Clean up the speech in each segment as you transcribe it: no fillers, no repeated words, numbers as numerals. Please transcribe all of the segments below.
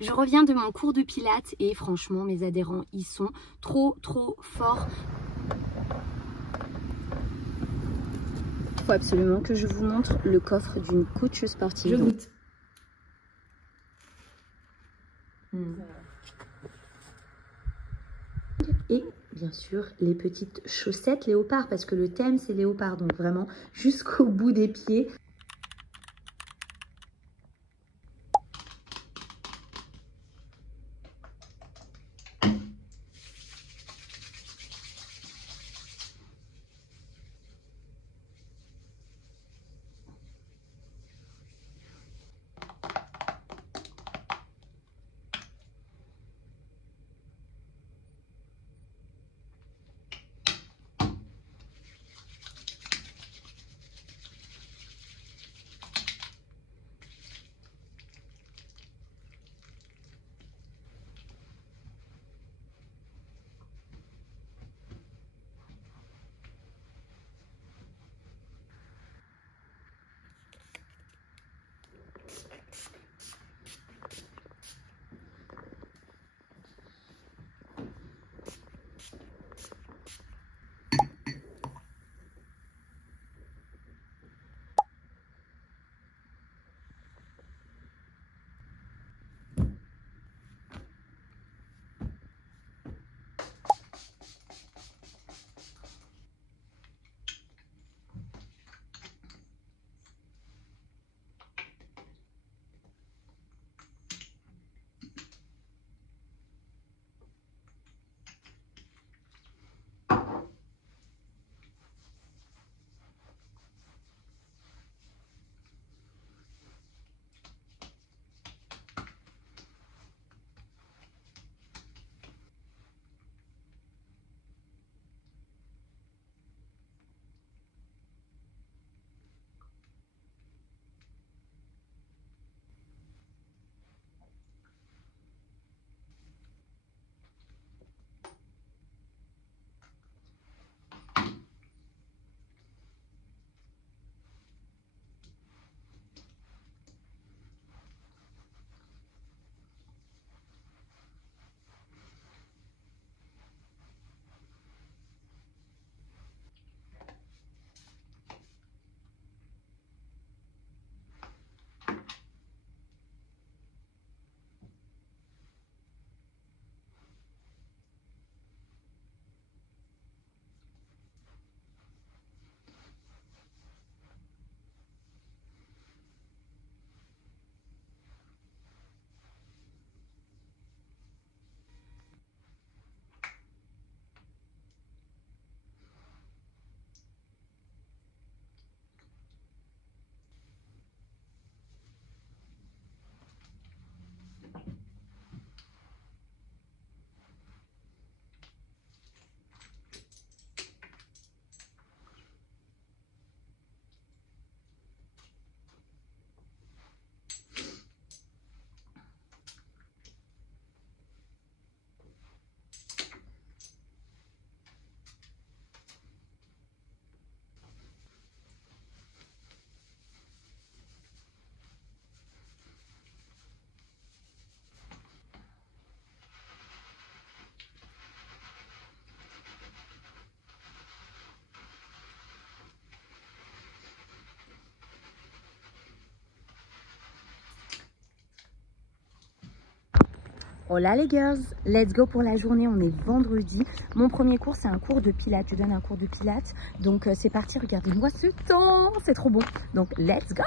Je reviens de mon cours de pilates et franchement mes adhérents ils sont trop forts. Il faut absolument que je vous montre le coffre d'une coach sportive. Je goûte. Et bien sûr les petites chaussettes léopard parce que le thème c'est léopard, donc vraiment jusqu'au bout des pieds. Hola les girls, let's go pour la journée, on est vendredi. Mon premier cours c'est un cours de pilates, je donne un cours de pilates. Donc c'est parti, regardez-moi ce temps, c'est trop bon. Donc let's go!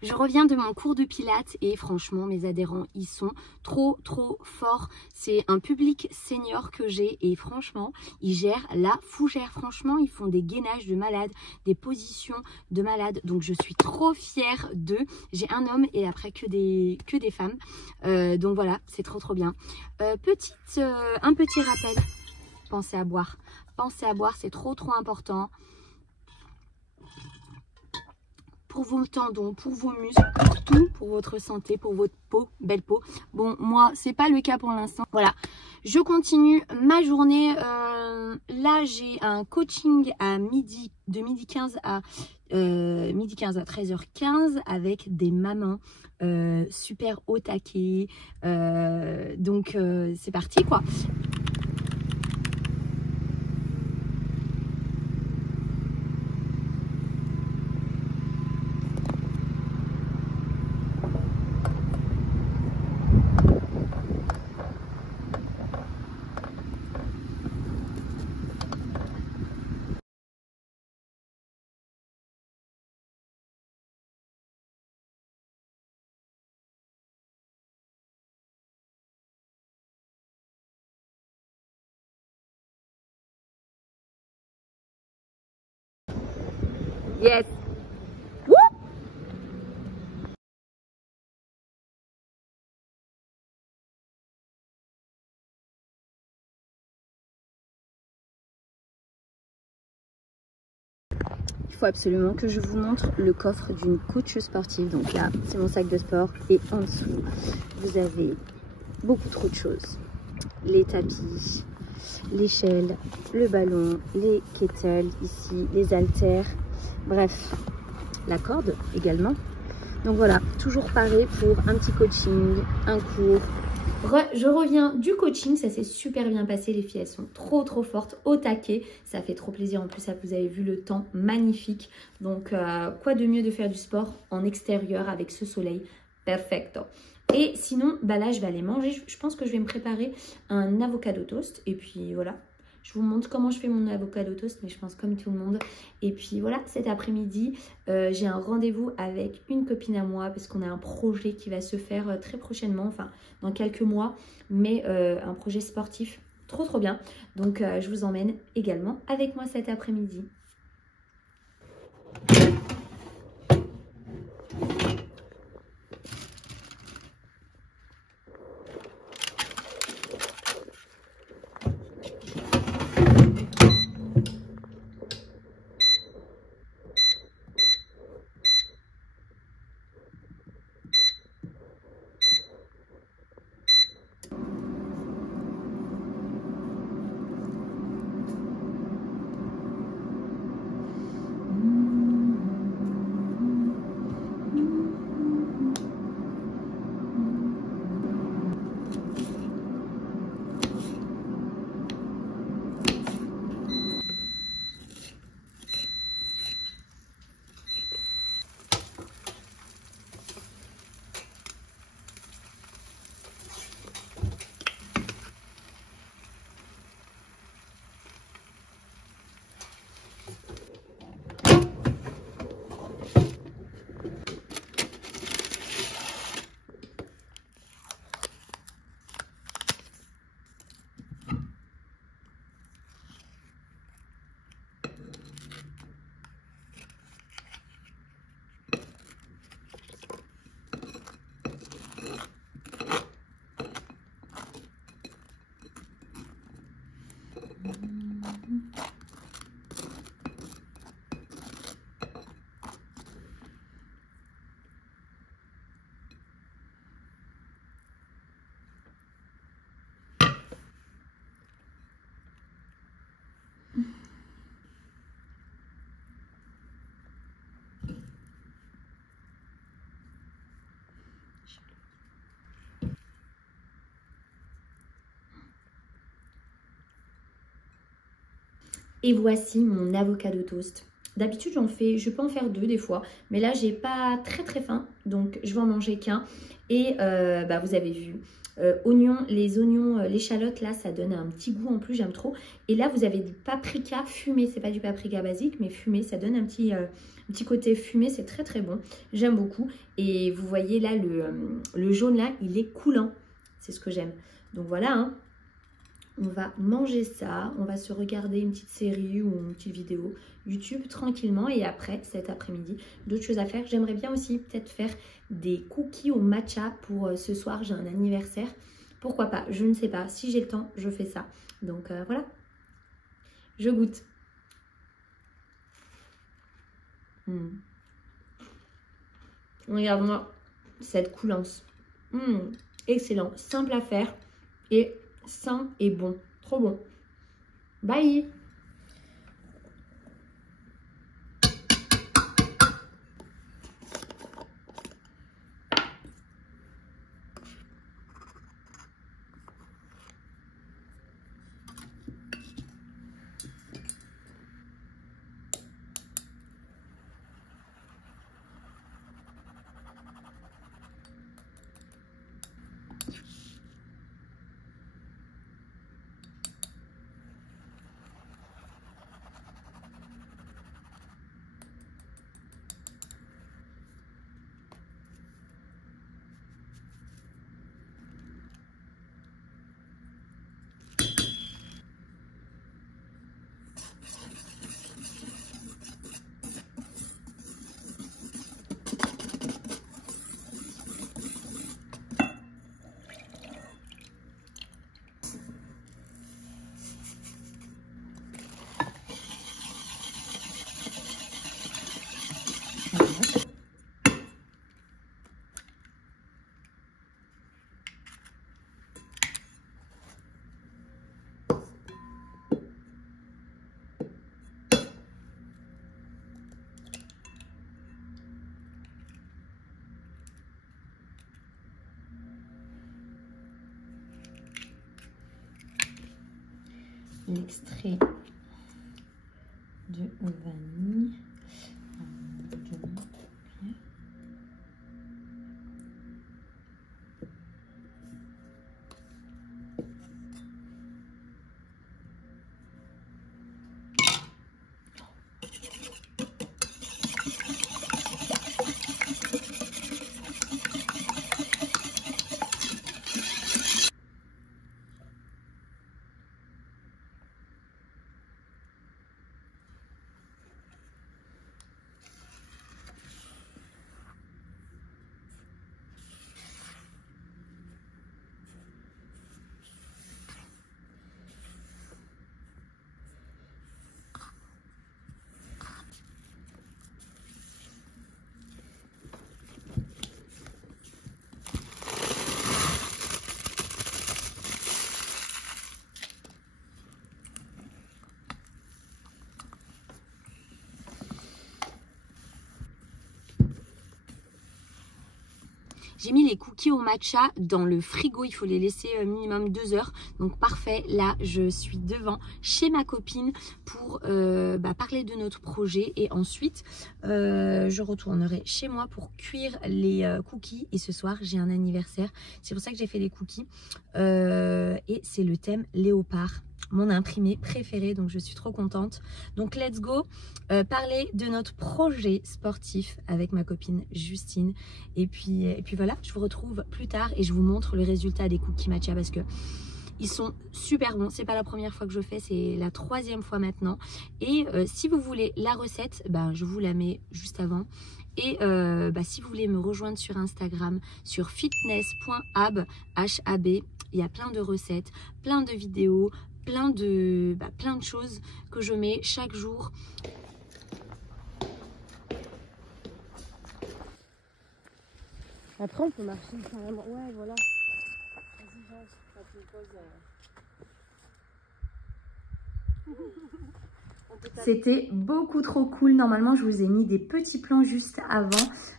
Je reviens de mon cours de pilates et franchement mes adhérents ils sont trop forts. C'est un public senior que j'ai et franchement ils gèrent la fougère. Franchement ils font des gainages de malade, des positions de malade. Donc je suis trop fière d'eux. J'ai un homme et après que des femmes. Donc voilà, c'est trop bien. Un petit rappel, pensez à boire. Pensez à boire, c'est trop important. Pour vos tendons, pour vos muscles, pour tout, pour votre santé, pour votre peau, belle peau. Bon, moi, c'est pas le cas pour l'instant. Voilà, je continue ma journée. là, j'ai un coaching à midi, de midi 15 à midi 15 à 13h15 avec des mamans super au taquet. Donc, c'est parti, quoi. Yes. Woo! Il faut absolument que je vous montre le coffre d'une coach sportive. Donc là, c'est mon sac de sport et en dessous, vous avez beaucoup trop de choses. Les tapis, l'échelle, le ballon, les kettles ici, les haltères, bref, la corde également. Donc voilà, toujours paré pour un petit coaching, un cours. Je reviens du coaching, ça s'est super bien passé, les filles elles sont trop fortes, au taquet, ça fait trop plaisir. En plus ça, vous avez vu le temps magnifique, donc quoi de mieux de faire du sport en extérieur avec ce soleil, perfecto. Et sinon, bah là je vais aller manger, je pense que je vais me préparer un avocado toast et puis voilà. Je vous montre comment je fais mon avocado toast, mais je pense comme tout le monde. Et puis voilà, cet après-midi, j'ai un rendez-vous avec une copine à moi parce qu'on a un projet qui va se faire très prochainement, enfin dans quelques mois, mais un projet sportif trop bien. Donc je vous emmène également avec moi cet après-midi. Et voici mon avocado toast. D'habitude, je peux en faire 2 des fois, mais là, j'ai pas très faim, donc je vais en manger qu'un. Et bah, vous avez vu, les oignons, l'échalote, là, ça donne un petit goût en plus, j'aime trop. Et là, vous avez du paprika fumé, c'est pas du paprika basique, mais fumé, ça donne un petit côté fumé, c'est très bon. J'aime beaucoup. Et vous voyez là, le jaune là, il est coulant, c'est ce que j'aime. Donc voilà, hein. On va manger ça, on va se regarder une petite série ou une petite vidéo YouTube tranquillement. Et après, cet après-midi, d'autres choses à faire. J'aimerais bien aussi peut-être faire des cookies au matcha pour ce soir. J'ai un anniversaire. Pourquoi pas? Je ne sais pas. Si j'ai le temps, je fais ça. Donc voilà. Je goûte. Regarde-moi cette coulance. Excellent. Simple à faire et sain et bon. Trop bon. Bye! l'extrait de vanille. J'ai mis les cookies au matcha dans le frigo, il faut les laisser minimum 2 heures. Donc parfait, là je suis devant chez ma copine pour parler de notre projet. Et ensuite, je retournerai chez moi pour cuire les cookies. Et ce soir, j'ai un anniversaire, c'est pour ça que j'ai fait les cookies. Et c'est le thème léopard, mon imprimé préféré, donc je suis trop contente. Donc let's go parler de notre projet sportif avec ma copine Justine. Et puis voilà, je vous retrouve plus tard et je vous montre le résultat des cookies matcha parce que ils sont super bons. C'est pas la première fois que je fais, c'est la 3e fois maintenant. Et si vous voulez la recette, je vous la mets juste avant. Et si vous voulez me rejoindre sur Instagram, sur fitness.ab, HAB, il y a plein de recettes, plein de vidéos, plein de choses que je mets chaque jour. Après on peut marcher carrément. Ouais voilà. Vas-y Jacques, ça fait une pause. C'était beaucoup trop cool. Normalement, je vous ai mis des petits plans juste avant.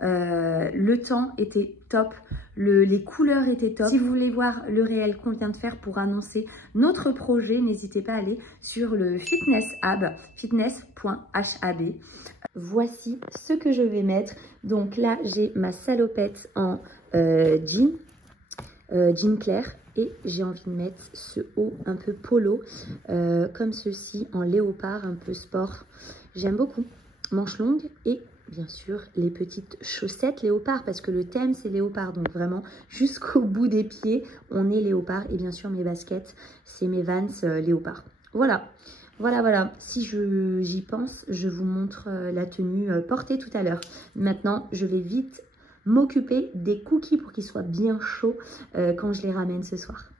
Le temps était top. Les couleurs étaient top. Si vous voulez voir le réel qu'on vient de faire pour annoncer notre projet, n'hésitez pas à aller sur le Fitness Hub, fitness.hab. Voici ce que je vais mettre. Donc là, j'ai ma salopette en jean clair. Et j'ai envie de mettre ce haut un peu polo, comme ceci, en léopard, un peu sport. J'aime beaucoup. Manches longues et bien sûr les petites chaussettes léopard, parce que le thème c'est léopard. Donc vraiment jusqu'au bout des pieds, on est léopard. Et bien sûr mes baskets, c'est mes Vans léopard. Voilà. Voilà. Si j'y pense, je vous montre la tenue portée tout à l'heure. Maintenant, je vais vite m'occuper des cookies pour qu'ils soient bien chauds quand je les ramène ce soir.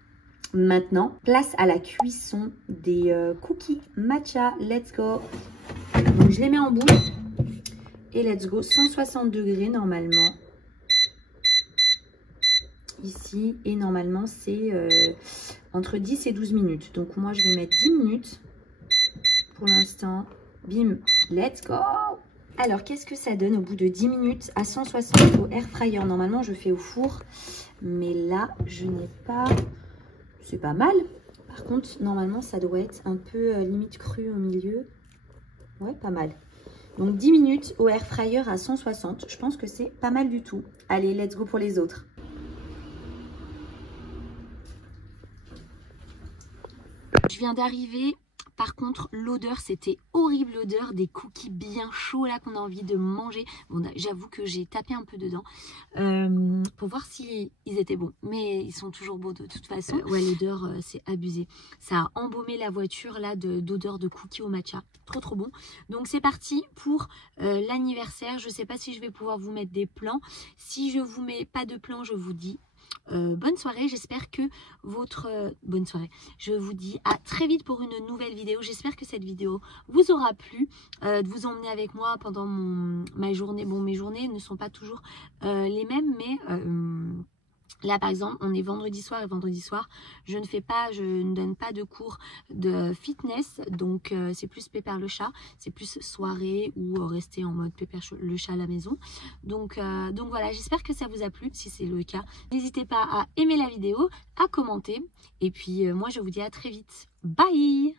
Maintenant, place à la cuisson des cookies matcha. Let's go. Donc, je les mets en boule et let's go. 160 degrés normalement. Ici, et normalement, c'est entre 10 et 12 minutes. Donc, moi, je vais mettre 10 minutes pour l'instant. Bim, let's go. Alors, qu'est-ce que ça donne au bout de 10 minutes à 160 au air fryer? Normalement, je fais au four, mais là, je n'ai pas... C'est pas mal. Par contre, normalement, ça doit être un peu limite cru au milieu. Ouais, pas mal. Donc, 10 minutes au air fryer à 160. Je pense que c'est pas mal du tout. Allez, let's go pour les autres. Je viens d'arriver. Par contre, l'odeur, c'était horrible, l'odeur des cookies bien chauds là qu'on a envie de manger. Bon, j'avoue que j'ai tapé un peu dedans pour voir si ils étaient bons. Mais ils sont toujours beaux de toute façon. Ouais, l'odeur, c'est abusé. Ça a embaumé la voiture là d'odeur de cookies au matcha. Trop bon. Donc c'est parti pour l'anniversaire. Je sais pas si je vais pouvoir vous mettre des plans. Si je vous mets pas de plans, je vous dis... bonne soirée, j'espère que bonne soirée, je vous dis à très vite pour une nouvelle vidéo. J'espère que cette vidéo vous aura plu, de vous emmener avec moi pendant ma journée. Bon, mes journées ne sont pas toujours les mêmes, mais là par exemple on est vendredi soir et vendredi soir je ne donne pas de cours de fitness, donc c'est plus pépère le chat, c'est plus soirée ou rester en mode pépère le chat à la maison. Donc voilà, j'espère que ça vous a plu. Si c'est le cas, n'hésitez pas à aimer la vidéo, à commenter, et puis moi je vous dis à très vite. Bye.